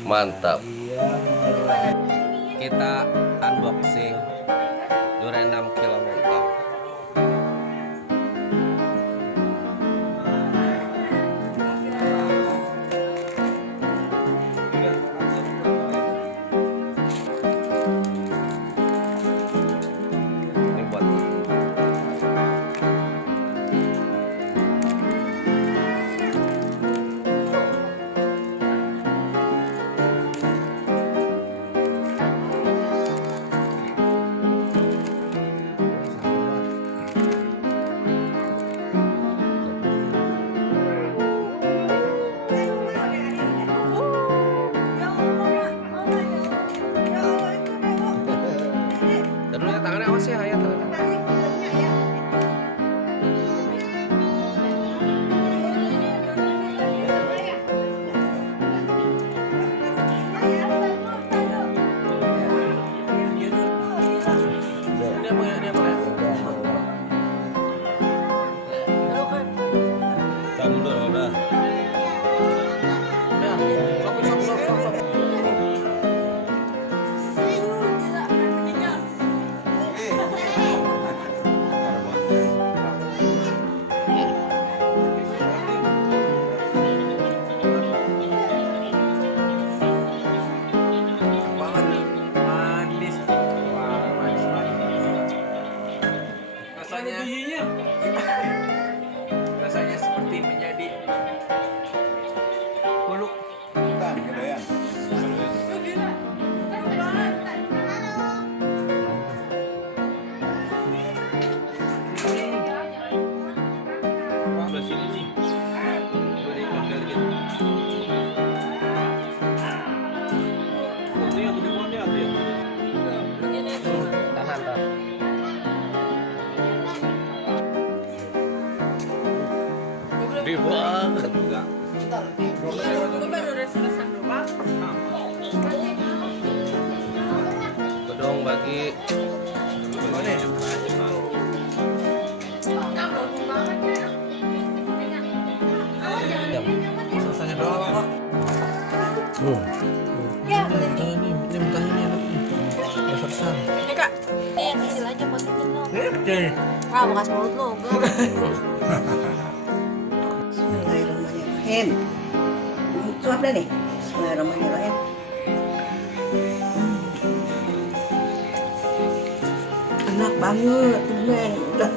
Mantap. Kita unboxing durian 6 kilo mentah. Ini buat dulu ya, tangannya awas ya, ya tangannya. Rasanya seperti menjadi kuluk. Tahan, tahan. Gede banget. Kedong bagi Rasanya doang kok. Ini mentahnya nih. Dasar. Ini kak, yang kecil aja masukin dong. Oke. Ah, bekas mulut lo, Bismillahirrahmanirrahim. Suap dah nih. Bismillahirrahmanirrahim. Enak banget, men. Udah